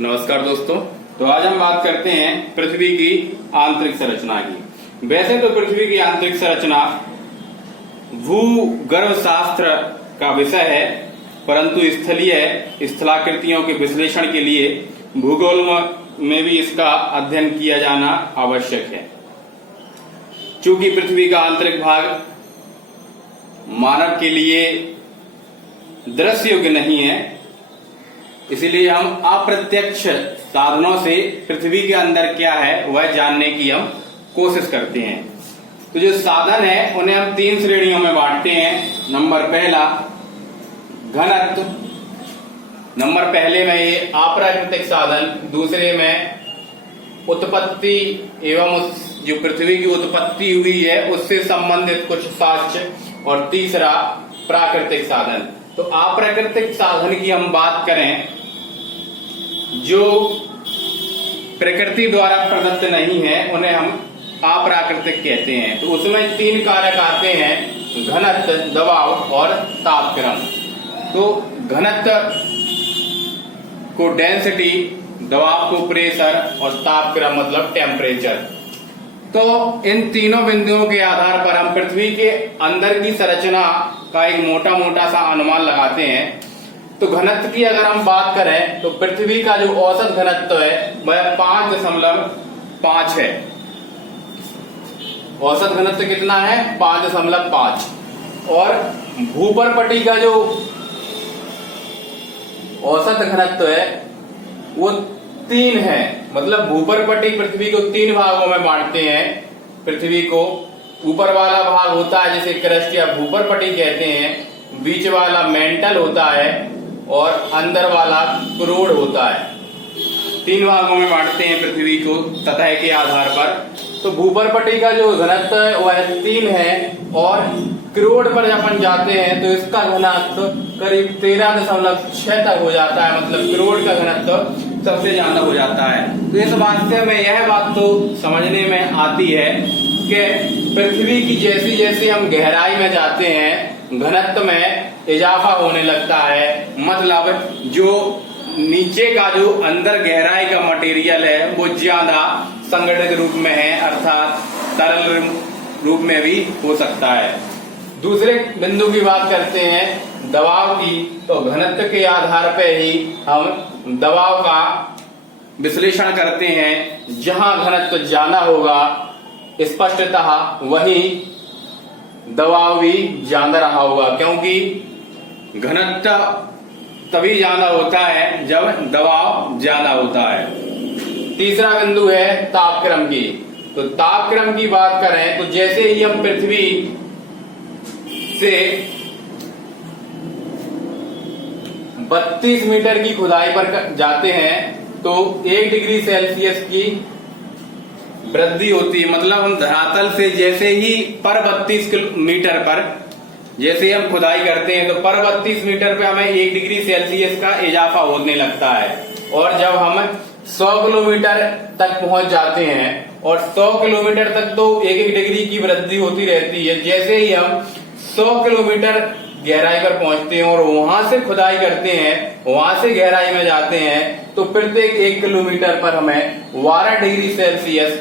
नमस्कार दोस्तों। तो आज हम बात करते हैं पृथ्वी की आंतरिक संरचना की। वैसे तो पृथ्वी की आंतरिक संरचना भूगर्भ शास्त्र का विषय है, परंतु स्थलीय स्थलाकृतियों के विश्लेषण के लिए भूगोल में भी इसका अध्ययन किया जाना आवश्यक है। चूंकि पृथ्वी का आंतरिक भाग मानव के लिए दृश्य योग्य नहीं है, इसीलिए हम अप्रत्यक्ष साधनों से पृथ्वी के अंदर क्या है वह जानने की हम कोशिश करते हैं। तो जो साधन है उन्हें हम 3 श्रेणियों में बांटते हैं। नंबर पहला घनत्व, नंबर पहले में ये अप्राकृतिक साधन, दूसरे में उत्पत्ति एवं जो पृथ्वी की उत्पत्ति हुई है उससे संबंधित कुछ साक्ष्य, और तीसरा प्राकृतिक साधन। तो अप्राकृतिक साधन की हम बात करें जो प्रकृति द्वारा प्रदत्त नहीं है उन्हें हम अप्राकृतिक कहते हैं। तो उसमें 3 कारक आते हैं, घनत्व, दबाव और तापक्रम। तो घनत्व को डेंसिटी, दबाव को प्रेशर और तापक्रम मतलब टेम्परेचर। तो इन तीनों बिंदुओं के आधार पर हम पृथ्वी के अंदर की संरचना का एक मोटा मोटा सा अनुमान लगाते हैं। तो घनत्व की अगर हम बात करें तो पृथ्वी का जो औसत घनत्व है वह 5.5 है। औसत घनत्व कितना है? 5.5। और भूपर्पटी का जो औसत घनत्व है वो 3 है। मतलब भूपर्पटी पृथ्वी को 3 भागों में बांटते हैं। पृथ्वी को ऊपर वाला भाग होता है जिसे क्रस्ट या भूपर्पटी कहते हैं, बीच वाला मेंटल होता है और अंदर वाला क्रोड होता है। 3 भागों में बांटते हैं पृथ्वी को सतह के आधार पर। तो भूपर्पटी का जो घनत्व है वह 3 है, और क्रोड पर जब अपन जाते हैं तो इसका घनत्व करीब 13.6 तक हो जाता है। मतलब क्रोड का घनत्व सबसे ज्यादा हो जाता है। तो इस वास्तव में यह बात तो समझने में आती है कि पृथ्वी की जैसी जैसी हम गहराई में जाते हैं घनत्व में इजाफा होने लगता है। मतलब जो नीचे का जो अंदर गहराई का मटेरियल है वो ज्यादा संगठित रूप में है, अर्थात तरल रूप में भी हो सकता है। दूसरे बिंदु की बात करते हैं दबाव की। तो घनत्व के आधार पर ही हम दबाव का विश्लेषण करते हैं। जहां घनत्व ज्यादा होगा स्पष्टतः वही दबाव भी ज्यादा रहा होगा, क्योंकि घनत्व तभी ज्यादा होता है जब दबाव ज्यादा होता है। तीसरा बिंदु है तापक्रम की। तो तापक्रम की बात करें तो जैसे ही हम पृथ्वी से 32 मीटर की खुदाई पर जाते हैं तो 1 डिग्री सेल्सियस की वृद्धि होती है। मतलब हम धरातल से जैसे ही पर 32 मीटर पर जैसे हम खुदाई करते हैं तो पर 32 मीटर पे हमें 1 डिग्री सेल्सियस का इजाफा होने लगता है। और जब हम 100 किलोमीटर तक पहुंच जाते हैं, और 100 किलोमीटर तक तो 1-1 डिग्री की वृद्धि होती रहती है। जैसे ही हम 100 किलोमीटर गहराई पर पहुंचते हैं और वहां से खुदाई करते हैं, वहां से गहराई में जाते हैं, तो प्रत्येक 1 किलोमीटर पर हमें 12 डिग्री सेल्सियस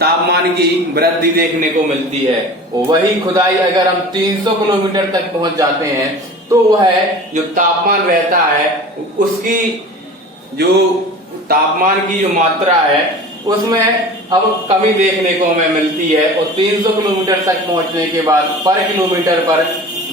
तापमान की वृद्धि देखने को मिलती है। वही खुदाई अगर हम 300 किलोमीटर तक पहुंच जाते हैं तो वह जो तापमान रहता है उसकी जो तापमान की जो मात्रा है उसमें अब कमी देखने को हमें मिलती है। और 300 किलोमीटर तक पहुंचने के बाद पर किलोमीटर पर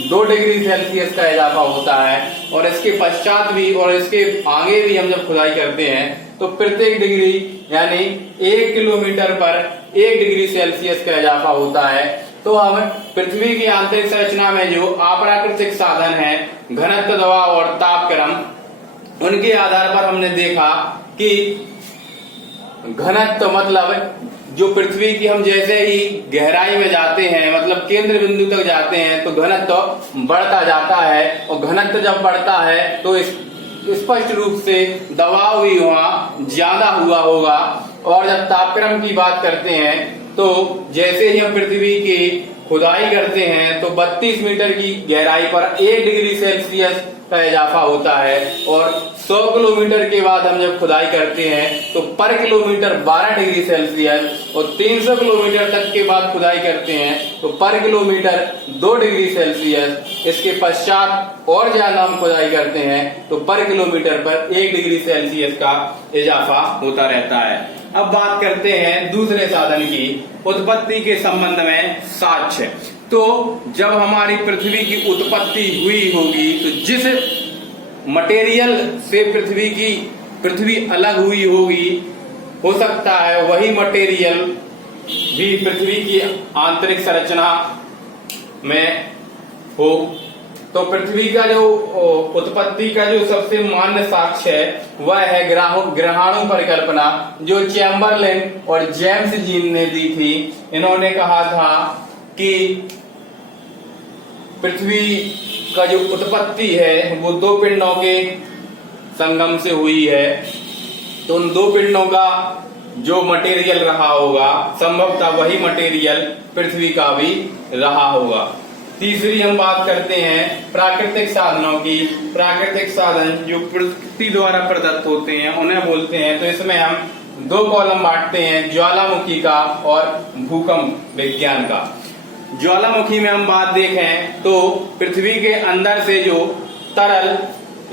2 डिग्री सेल्सियस का इजाफा होता है। और इसके पश्चात भी और इसके आगे भी हम जब खुदाई करते हैं तो प्रत्येक डिग्री यानी 1 किलोमीटर पर 1 डिग्री सेल्सियस का इजाफा होता है। तो हम पृथ्वी की आंतरिक संरचना में जो अप्राकृतिक साधन है घनत्व, दबाव और तापक्रम, उनके आधार पर हमने देखा कि घनत्व मतलब जो पृथ्वी की हम जैसे ही गहराई में जाते हैं, मतलब केंद्र बिंदु तक जाते हैं, तो घनत्व बढ़ता जाता है। और घनत्व जब बढ़ता है तो स्पष्ट रूप से दबाव भी वहां ज्यादा हुआ होगा। और जब तापक्रम की बात करते हैं तो जैसे ही हम पृथ्वी की खुदाई करते हैं तो 32 मीटर की गहराई पर 1 डिग्री सेल्सियस का इजाफा होता है। और 100 किलोमीटर के बाद हम जब खुदाई करते हैं तो पर किलोमीटर 12 डिग्री सेल्सियस, और 300 किलोमीटर तक के बाद खुदाई करते हैं तो पर किलोमीटर 2 डिग्री सेल्सियस। इसके पश्चात और ज्यादा हम खुदाई करते हैं तो पर किलोमीटर पर 1 डिग्री सेल्सियस का इजाफा होता रहता है। अब बात करते हैं दूसरे साधन की, उत्पत्ति के संबंध में साक्ष्य। तो जब हमारी पृथ्वी की उत्पत्ति हुई होगी तो जिस मटेरियल से पृथ्वी अलग हुई होगी, हो सकता है वही मटेरियल भी पृथ्वी की आंतरिक संरचना में हो। तो पृथ्वी का जो उत्पत्ति का जो सबसे मान्य साक्ष्य है वह है ग्रहाणु परिकल्पना, जो चैम्बरलेन और जेम्स जीन ने दी थी। इन्होंने कहा था कि पृथ्वी का जो उत्पत्ति है वो 2 पिंडों के संगम से हुई है। तो उन 2 पिंडों का जो मटेरियल रहा होगा संभवतः वही मटेरियल पृथ्वी का भी रहा होगा। तीसरी हम बात करते हैं प्राकृतिक साधनों की। प्राकृतिक साधन जो प्रकृति द्वारा प्रदत्त होते हैं उन्हें बोलते हैं। तो इसमें हम 2 कॉलम बांटते हैं, ज्वालामुखी का और भूकंप विज्ञान का। ज्वालामुखी में हम बात देखें तो पृथ्वी के अंदर से जो तरल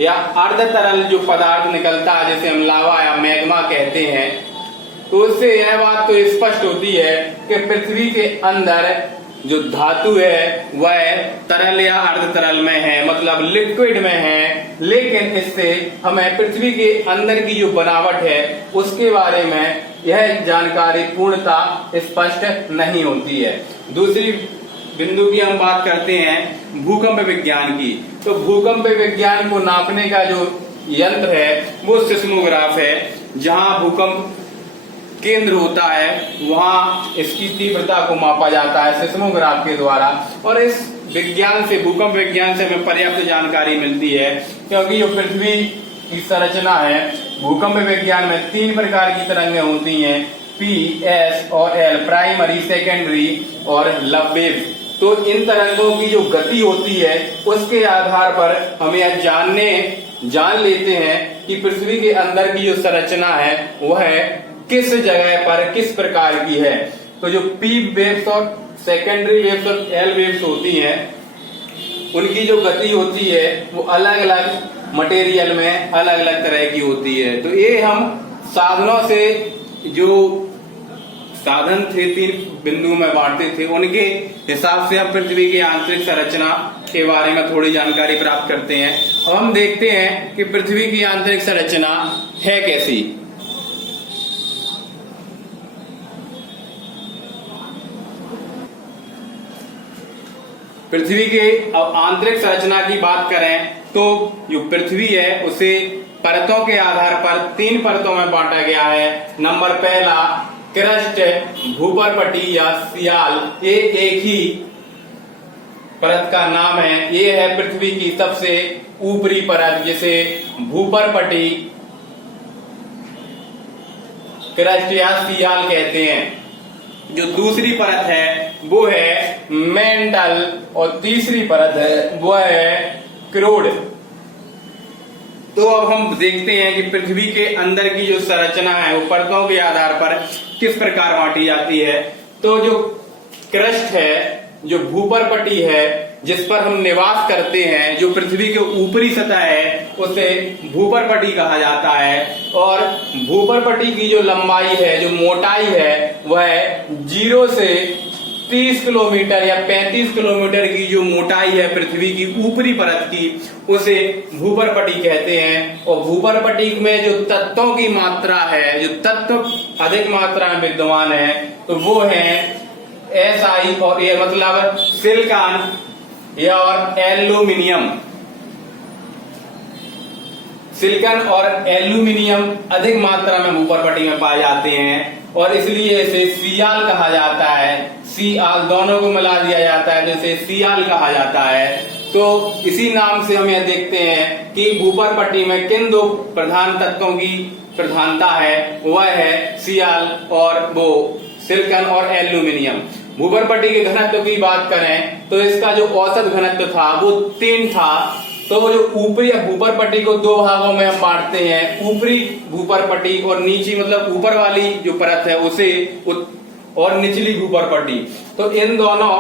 या अर्ध तरल जो पदार्थ निकलता है, जिसे हम लावा या मैग्मा कहते हैं, तो उससे यह बात तो स्पष्ट होती है कि पृथ्वी के अंदर जो धातु है वह तरल या अर्ध तरल में है, मतलब लिक्विड में है। लेकिन इससे हमें पृथ्वी के अंदर की जो बनावट है उसके बारे में यह जानकारी पूर्णतः स्पष्ट नहीं होती है। दूसरी बिंदु की हम बात करते हैं भूकंप विज्ञान की। तो भूकंप विज्ञान को नापने का जो यंत्र है वो सिस्मोग्राफ है। जहां भूकंप केंद्र होता है वहां इसकी तीव्रता को मापा जाता है सिस्मोग्राफ के द्वारा। और इस विज्ञान से, भूकंप विज्ञान से हमें पर्याप्त जानकारी मिलती है, क्योंकि जो पृथ्वी की संरचना है भूकंप विज्ञान में 3 प्रकार की तरंगें होती हैं, पी, एस और एल, प्राइमरी, सेकेंडरी और लबवेव। तो इन तरंगों की जो गति होती है उसके आधार पर हम यह जान लेते हैं कि पृथ्वी के अंदर की जो संरचना है वह किस जगह पर किस प्रकार की है। तो जो पी वेव्स और सेकेंडरी वेव्स और एल वेव्स होती हैं उनकी जो गति होती है वो अलग अलग मटेरियल में अलग अलग तरह की होती है। तो ये हम साधनों से, जो साधन थे 3 बिंदु में बांटते थे, उनके हिसाब से हम पृथ्वी की आंतरिक संरचना के बारे में थोड़ी जानकारी प्राप्त करते हैं। अब हम देखते हैं कि पृथ्वी की आंतरिक संरचना है कैसी। पृथ्वी के आंतरिक संरचना की बात करें तो जो पृथ्वी है उसे परतों के आधार पर 3 परतों में बांटा गया है। नंबर पहला क्रस्ट, भूपरपटी या सियाल, ये एक ही परत का नाम है। ये है पृथ्वी की सबसे ऊपरी परत, जिसे भूपरपटी, क्रस्ट या सियाल कहते हैं। जो दूसरी परत है वो है मेंटल और तीसरी परत है वो है क्रोड। तो अब हम देखते हैं कि पृथ्वी के अंदर की जो संरचना है वो परतों के आधार पर किस प्रकार बांटी जाती है। तो जो क्रस्ट है, जो भूपरपटी है जिस पर हम निवास करते हैं, जो पृथ्वी के ऊपरी सतह है उसे भूपरपटी कहा जाता है। और भूपरपटी की जो लंबाई है, जो मोटाई है, वह 0 से 30 किलोमीटर या 35 किलोमीटर की जो मोटाई है पृथ्वी की ऊपरी परत की, उसे भूपरपटी कहते हैं। और भूपरपटी में जो तत्वों की मात्रा है, जो तत्व अधिक मात्रा में विद्यमान है, तो वो है SI और ये मतलब सिलिकॉन या और एल्यूमिनियम। सिलिकॉन और एल्यूमिनियम अधिक मात्रा में भूपरपटी में पाए जाते हैं और इसलिए इसे सियाल कहा जाता है। सियाल दोनों को मिला दिया जाता है, जैसे सियाल कहा जाता है। तो इसी नाम से हम यह देखते हैं कि भूपरपटी में किन 2 प्रधान तत्वों की प्रधानता है, वह है सियाल और वो सिलिकॉन और एल्यूमिनियम। भूपरपटी के घनत्व की बात करें तो इसका जो औसत घनत्व था वो 3 था। तो जो ऊपरी भूपर पट्टी को दो भागों में हम बांटते हैं, ऊपरी भूपर पट्टी और नीची मतलब ऊपर वाली जो परत है उसे और निचली भूपर पट्टी। तो इन दोनों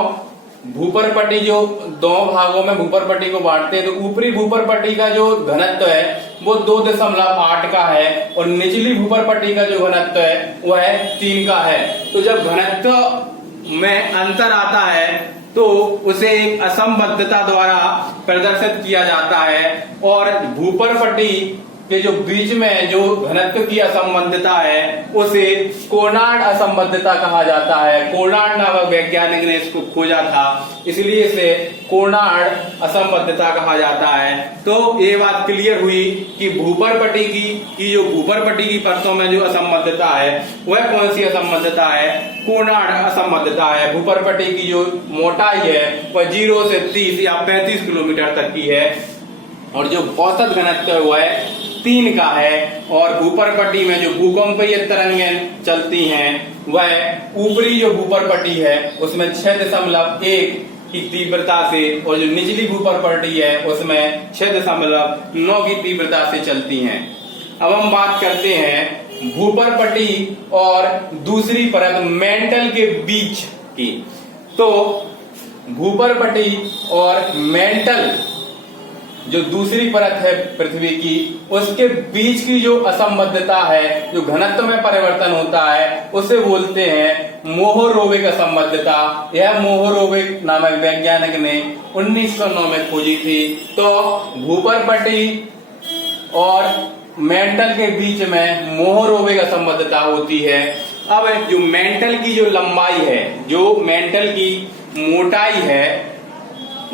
भूपर पट्टी जो दो भागों में भूपर पट्टी को बांटते हैं, तो ऊपरी भूपर पट्टी का जो घनत्व है वो 2.8 का है और निचली भूपर पट्टी का जो घनत्व है वह 3 का है। तो जब घनत्व में अंतर आता है तो उसे एक असंबद्धता द्वारा प्रदर्शित किया जाता है और भूपर पट्टी के जो बीच में जो घनत्व की असंबद्धता है उसे कोर्नाड असंबद्धता कहा जाता है। कोर्नाड नामक वैज्ञानिक ने इसको खोजा था, इसलिए इसे कोर्नाड असंबद्धता कहा जाता है। तो ये बात क्लियर हुई कि भूपर पट्टी की जो भूपर पट्टी की परतों में जो असंबद्धता है वह कौन सी असंबद्धता है? कोर्नाड असंबद्धता है। भूपर पट्टी की जो मोटाई है वह 0 से 30 या 35 किलोमीटर तक की है और जो औसत घनत्व है वह 3 का है। और भूपर पट्टी में जो भूकंपीय तरंगें चलती हैं वह ऊपरी जो भूपर पट्टी है उसमें 6.1 की तीव्रता से और जो निचली भूपर पट्टी है उसमें 6.9 की तीव्रता से चलती हैं। अब हम बात करते हैं भूपर पट्टी और दूसरी परत मेंटल के बीच की। तो भूपर पट्टी और मेंटल जो दूसरी परत है पृथ्वी की उसके बीच की जो असंबद्धता है, जो घनत्व में परिवर्तन होता है उसे बोलते हैं मोहोरोविक असंबद्धता। यह मोहोरोविक नामक वैज्ञानिक ने 1909 में खोजी थी। तो भूपर पट्टी और मेंटल के बीच में मोहोरोविक असंबद्धता होती है। अब जो मेंटल की जो लंबाई है, जो मेंटल की मोटाई है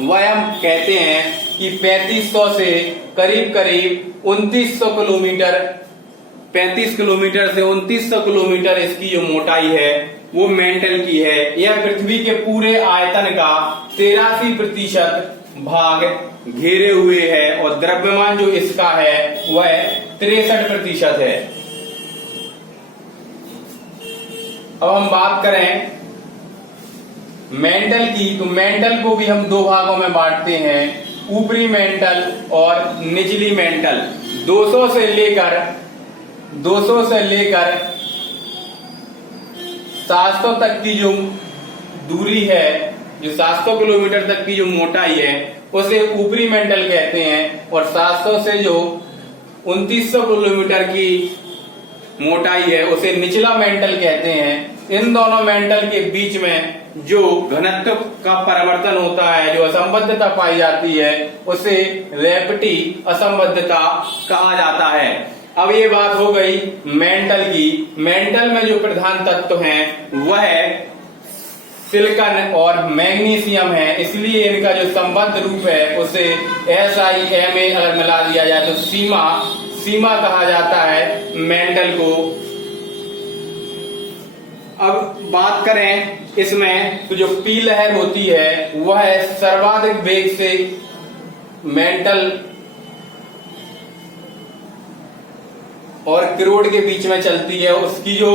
वह हम कहते हैं कि 3500 से करीब 2900 किलोमीटर, 35 किलोमीटर से 2900 किलोमीटर इसकी जो मोटाई है वो मेंटल की है। यह पृथ्वी के पूरे आयतन का 83% भाग घेरे हुए है और द्रव्यमान जो इसका है वह 63% है। अब हम बात करें मेंटल की, तो मेंटल को भी हम दो भागों में बांटते हैं, ऊपरी मेंटल और निचली मेंटल। 200 से लेकर 700 तक की जो दूरी है, जो 700 किलोमीटर तक की जो मोटाई है उसे ऊपरी मेंटल कहते हैं और 700 से जो 2900 किलोमीटर की मोटाई है उसे निचला मेंटल कहते हैं। इन दोनों मेंटल के बीच में जो घनत्व का परिवर्तन होता है, जो असंबद्धता पाई जाती है उसे रैप्टी असंबद्धता कहा जाता है। अब ये बात हो गई मेंटल की। मेंटल में जो प्रधान तत्व हैं वह सिलिकॉन और मैग्नीशियम है, इसलिए इनका जो संबद्ध रूप है उसे SiMa अगर मिला दिया जाए तो सीमा कहा जाता है मेंटल को। अब बात करें इसमें तो जो पी लहर होती है वह सर्वाधिक वेग से मेंटल और क्रोड के बीच में चलती है। उसकी जो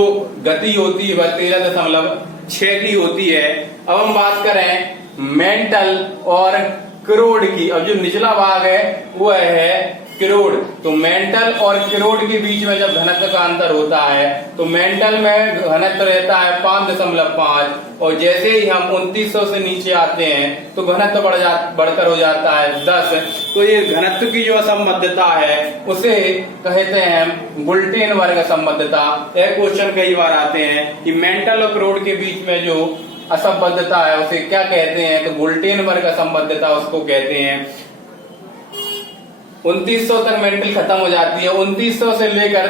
गति होती है वह 13.6 की होती है। अब हम बात करें मेंटल और क्रोड की। अब जो निचला भाग है वह है क्रोड। तो मेंटल और क्रोड के बीच में जब घनत्व का अंतर होता है तो मेंटल में घनत्व रहता है 5.5 और जैसे ही हम 2900 से नीचे आते हैं तो घनत्व बढ़कर हो जाता है 10। तो ये घनत्व की जो असंबद्धता है उसे कहते हैं बुल्टेन वर्ग असंबद्धता। यह क्वेश्चन कई बार आते हैं कि मेंटल और क्रोड के बीच में जो असंबद्धता है उसे क्या कहते हैं, तो बुल्टेन वर्ग असंबद्धता उसको कहते हैं। 2900 तक मेंटल खत्म हो जाती है, 2900 से लेकर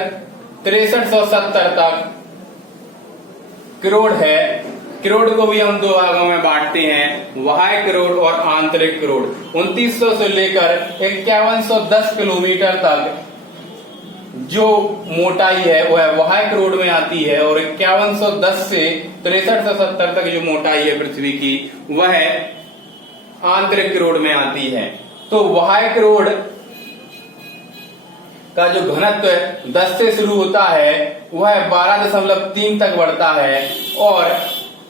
6370 तक क्रोड है। क्रोड को भी हम दो भागों में बांटते हैं, बाह्य क्रोड और आंतरिक क्रोड। 2900 से लेकर 5110 किलोमीटर तक जो मोटाई है वह बाह्य क्रोड में आती है और 5110 से 6370 तक जो मोटाई है पृथ्वी की वह आंतरिक क्रोड में आती है। तो बाह्य क्रोड का जो घनत्व 10 से शुरू होता है वह 12.3 तक बढ़ता है और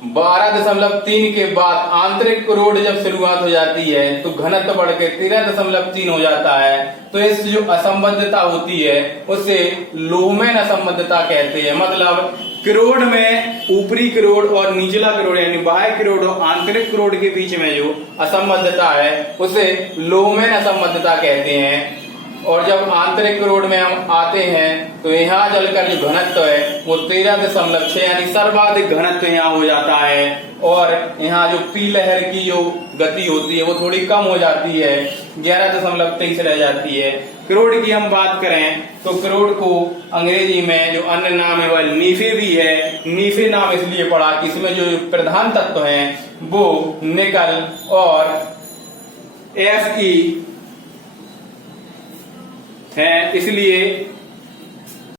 12.3 के बाद आंतरिक करोड़ जब शुरुआत हो जाती है तो घनत्व बढ़ के 13.3 हो जाता है। तो इस जो असंबद्धता होती है उसे लोहमैन असंबद्धता कहते हैं। मतलब करोड़ में ऊपरी करोड़ और निचला करोड़ यानी बाह्य करोड़ और आंतरिक करोड़ के बीच में जो असंबद्धता है उसे लोहमैन असंबद्धता कहते हैं। और जब आंतरिक करोड़ में हम आते हैं तो यहाँ चलकर जो घनत्व है वो 13.6 यानी सर्वाधिक घनत्व यहाँ हो जाता है। और यहाँ जो पी लहर की जो गति होती है वो थोड़ी कम हो जाती है, 11.23 रह जाती है। करोड़ की हम बात करें तो करोड़ को अंग्रेजी में जो अन्य नाम है वह नीफे भी है। नीफे नाम इसलिए पड़ा कि इसमें जो प्रधान तत्व हैं वो निकल और Fe है, इसलिए